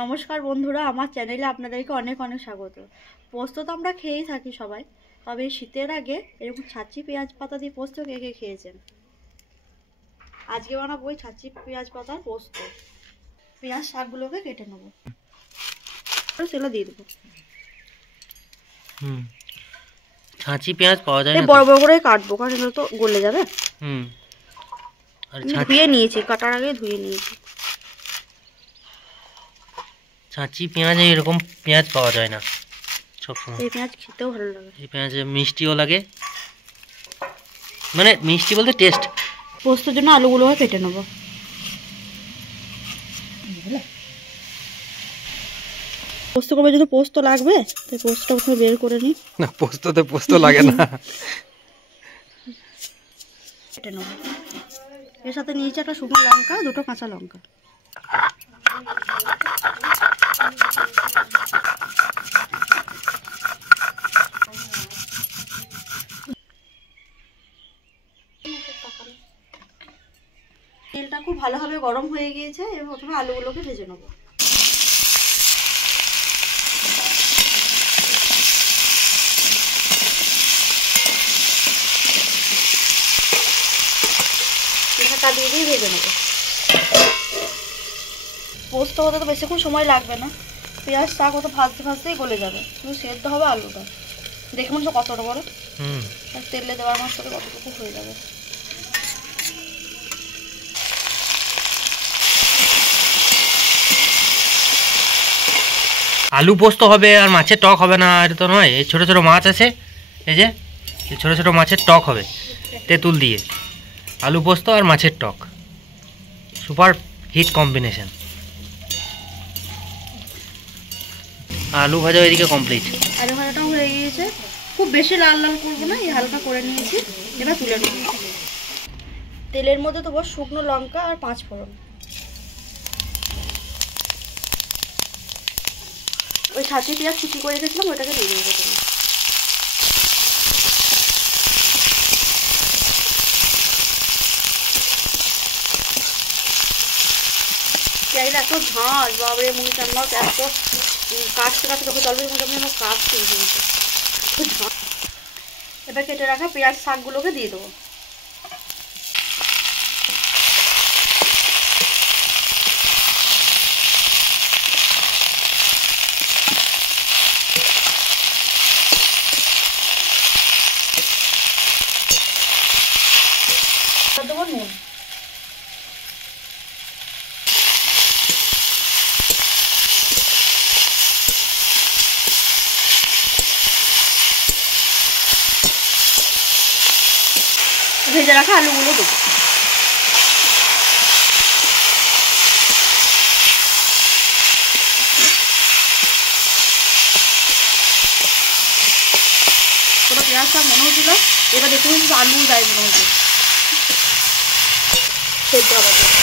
নমস্কার বন্ধুরা, আমার চ্যানেলে আপনাদেরকে অনেক অনেক স্বাগত। পোস্ত তো আমরা খেয়েই থাকি সবাই, তবে শীতের আগে এরকম ছাঁচি পেঁয়াজ পাতা দিয়ে পোস্ত কে কে খেয়েছেন? আজকে বানাবো ওই ছাঁচি পেঁয়াজ পাতার পোস্ত। পেঁয়াজ শাকগুলোকে কেটে নেবো, সেগুলো দিয়ে দেবো। ছাঁচি পেঁয়াজ পাওয়া যায় না, বড় বড় করে কাটবো কারণ এগুলো তো গলে যাবে। আর ধুয়ে নিয়েছি, কাটার আগে ধুয়ে নিয়েছি। ছাঁচি পেঁয়াজে এরকম পেঁয়াজ পাওয়া যায় না সবসময়। এই পেঁয়াজ খেতেও ভালো লাগে, এই পেঁয়াজে মিষ্টিও লাগে, মানে মিষ্টি বলতে টেস্ট। পোস্তর জন্য আলুগুলোকে কেটে নেবো। পোস্ত করবে যদি পোস্ত লাগবে, তাই পোস্তটা প্রথমে বের করে নিই। না, পোস্ততে পোস্ত লাগে না। কেটে নেবো। এর সাথে নিয়েছি একটা শুকনো লঙ্কা, দুটো কাঁচা লঙ্কা। তেলটা খুব ভালোভাবে গরম হয়ে গিয়েছে, এবার প্রথমে আলুগুলোকে ভেজে নেবো। ঢাকা দিয়ে দিয়ে ভেজে নেবো। পোস্ত হতে তো বেশিক্ষণ সময় লাগবে না, পেঁয়াজ শাক হতো ভাজতে ভাজতেই গলে যাবে, শুধু সেদ্ধ হবে আলুটা। দেখুন তো কতটা বড়, তেলে দেওয়ার মাত্র কতটুকু হয়ে যাবে। আলু পোস্ত হবে আর মাছের টক হবে না, এটা তো নয়। এই ছোটো ছোটো মাছ আছে, এই যে এই ছোটো ছোটো মাছের টক হবে তেঁতুল দিয়ে। আলু পোস্ত আর মাছের টক, সুপার হিট কম্বিনেশন। আলু ভাজা এদিকে কমপ্লিট। আলু ভাজাটাও হয়ে গিয়েছে, খুব বেশি লাল লাল করবো না, এই হালকা করে নিয়েছি। এবার তুলে নেব। তেলের মধ্যে দেবো শুকনো লঙ্কা আর 5 ফোড়ন। ওই ছাঁচি পেঁয়াজ কুচি করে রেখেছিলাম, ওইটাকে দিয়ে দেবো প্রথমে। পেঁয়াজটা এত ঝাঁঝ, বাবরে মুড়ি চান্না এত কাটতে কাটতে যখন জলের মধ্যে আমি কাটতে হয়েছে। এবার কেটে রাখা পেঁয়াজ শাকগুলোকে দিয়ে দেবো। দেবো নুন। ভেজে রাখা আলুগুলো দেবো। কোনো পেঁয়াজ শাক মনে হচ্ছিল, এবার দেখতে পাচ্ছি আলু দেয় মনে হচ্ছে সেদ্ধ হবার জন্য।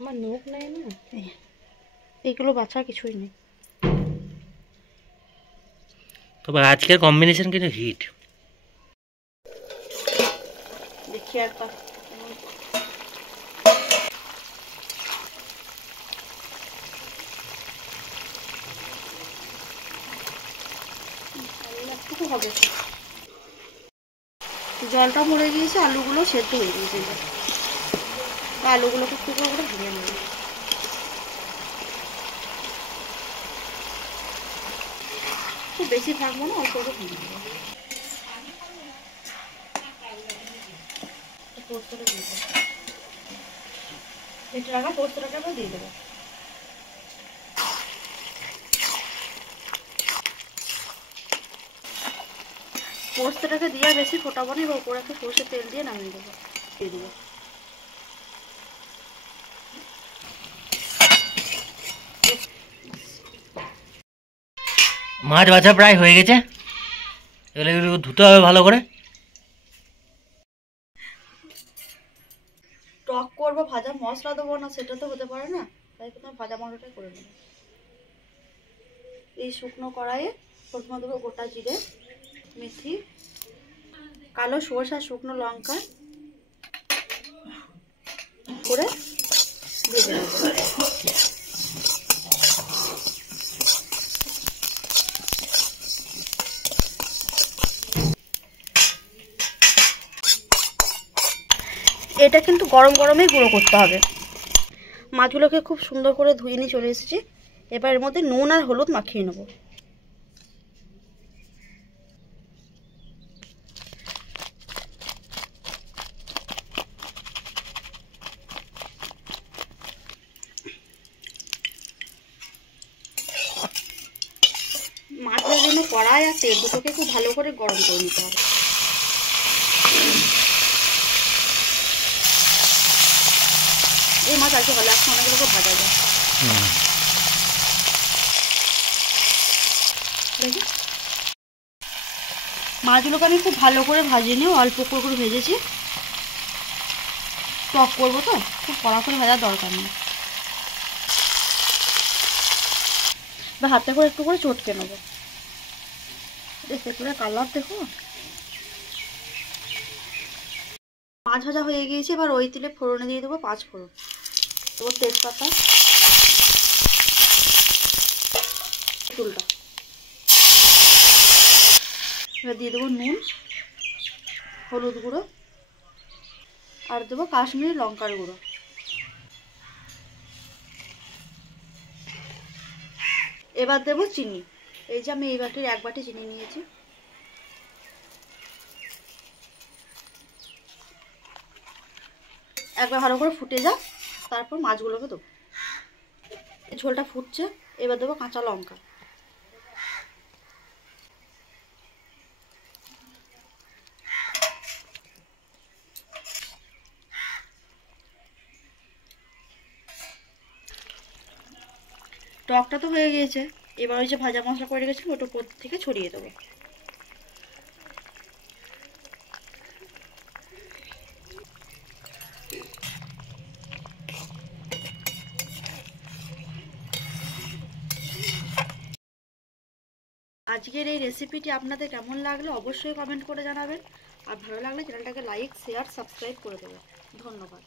আমার নখ নেই না, এইগুলো বাছা কিছুই নেই। তবে আজকের কম্বিনেশন কিন্তু হিট। দেখি একবার। হবে, জলটা মরে গিয়েছে, আলুগুলো সেদ্ধ হয়ে গিয়েছে। আলুগুলোকে একটু করে ভেঙে নেব। খুব বেশি থাকবো না, অল্প করে ভেঙে নেব। পোস্তটা দিয়ে দেবো, কেটে রাখা পোস্তটাকে আবার দিয়ে দেবো। পোস্তটাকে দিয়ে বেশি ফোটাবো না, এবার উপরে একটু সরষের তেল দিয়ে নামিয়ে দেবো, দিয়ে দেবো। মাছ ভাজা প্রায় হয়ে গেছে, এগুলো ধুতে হবে ভালো করে। টক করবো, ভাজা মশলা দেবো না, সেটা তো হতে পারে না, তাই প্রথমে ভাজা মশলাটাই করে নেবো। এই শুকনো কড়াইয়ে প্রথমে দেবো গোটা জিরে, মেথি, কালো সরষা, শুকনো লঙ্কা করে ভেজে নেব। এটা কিন্তু গরম গরমেই গুঁড়ো করতে হবে। মাছগুলোকে খুব সুন্দর করে ধুয়ে নিয়ে চলে এসেছি। এবার এর মধ্যে নুন আর হলুদ মাখিয়ে নেব। মাছের জন্য কড়াই আর তেল দুটোকে খুব ভালো করে গরম করে নিতে হবে। এই মাছ আজকে ভালো এখন অনেকগুলোকে ভাজা যায়। দেখি মাছগুলোকে আমি খুব ভালো করে ভাজিয়ে নিয়ে অল্প করে ভেজেছি। টক করবো তো, খুব কড়া করে ভাজার দরকার নেই। বা হাতে করে একটু করে চটকে নেবো। দেখতে কালার দেখো। মাছ ভাজা হয়ে গিয়েছে। এবার ওই তেলে ফোড়নে দিয়ে দেবো 5 ফোড়ন, দেবো তেজপাতা, চুলটা, এবার দিয়ে দেবো নুন, হলুদ গুঁড়ো আর দেবো কাশ্মীরি লঙ্কার গুঁড়ো। এবার দেবো চিনি। এই যে আমি এই বাটির 1 বাটি চিনি নিয়েছি। একবার ভালো করে ফুটে যাক, তারপর মাছগুলোকে দেবো। ঝোলটা ফুটছে, এবার দেবো কাঁচা লঙ্কা, টকটা তো হয়ে গিয়েছে। এবার ওই যে ভাজা মশলা করে রেখেছি ওটা উপর থেকে ছড়িয়ে দেবো। আজকের এই রেসিপিটি আপনাদের কেমন লাগলো অবশ্যই কমেন্ট করে জানাবেন। আর ভালো লাগলে চ্যানেলটাকে লাইক, শেয়ার, সাবস্ক্রাইব করে দেবেন। ধন্যবাদ।